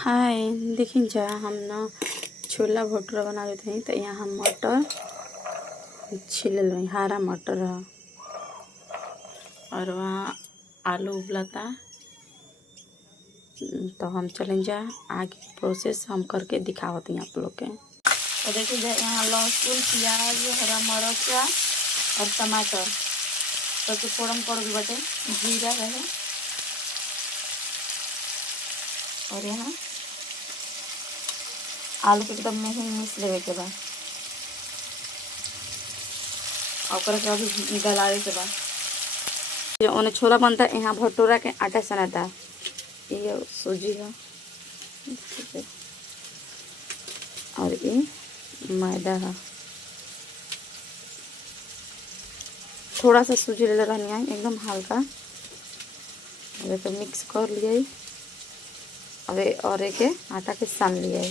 हाय देखिन जा हम ना छोला भटूरा बनावे थे तो यहाँ मटर छिलल में हरा मटर है और वहाँ आलू उबलता। तो हम चलें जा आगे प्रोसेस हम करके दिखावती हैं आप लोग के। तो देखिए जा यहाँ लहसुन प्याज हरा मिर्चा और टमाटर सबके फोड़न पड़ गई बटे जीरा रहे और यहाँ आलू के एकदम महीन मिस लेवे के बाद और अभी गलावे के बाद उन्हें छोला बनता है। यहाँ भटूरा के आटा सनाता ये सूजी है और ये मैदा है। थोड़ा सा सूजी ले रहनी है एकदम हल्का। अभी तो मिक्स कर लिए अबे और एक आटा के सान लिया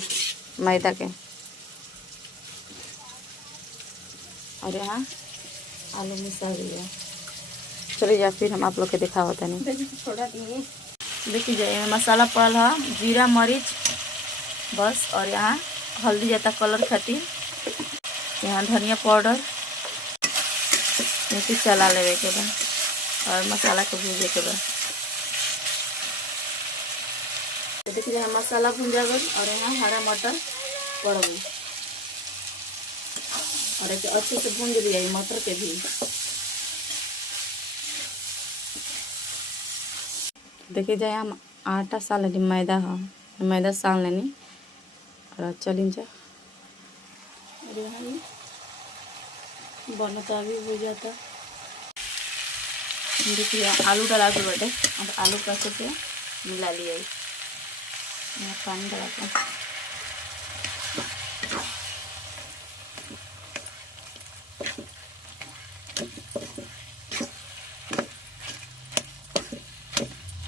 मैदा के और यहाँ आलू मिसा दिया। चलिए जा फिर हम आप लोग के दिखावत नहीं। थोड़ा देखिए जाइए मसाला पड़ल है जीरा मरीच बस और यहाँ हल्दी जाता कलर खातिर। यहाँ धनिया पाउडर नीचे चला लेवे के बाद और मसाला को भूजे के बाद तो देखिए यहाँ मसाला भूंजा गई और यहाँ हरा मटर पड़ गई और एक अच्छे से भूंज लिया मटर के भी। देखिए जाए हम आटा सान लेनी मैदा है मैदा सान लेनी और चलिए जा और यहाँ बनता भी हो जाता। देखिए आलू डाला के बटे और आलू का से मिला लिया पानी डालता।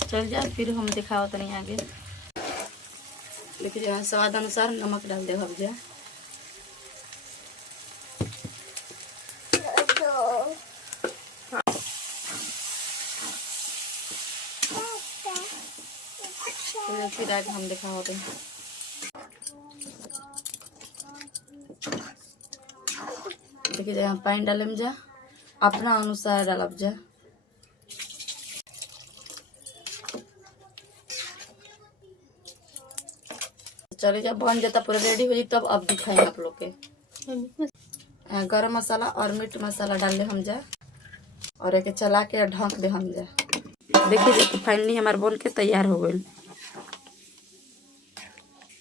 चल जा फिर हम दिखावत नहीं आगे। लेकिन यहाँ स्वाद अनुसार नमक डाल दे हम जा। फिर आगे हम दिखावत देखिए यहाँ पानी डालम जा अपना अनुसार डालब जा। चलिए जब बन जाता पूरा रेडी हो जाए तब अब दिखाएंगे आप लोग के। गरम मसाला और मीट मसाला डाल ले हम जा और एक चला के ढक दे हम जा। देखिए फाइनली हमारे बन के तैयार हो गए।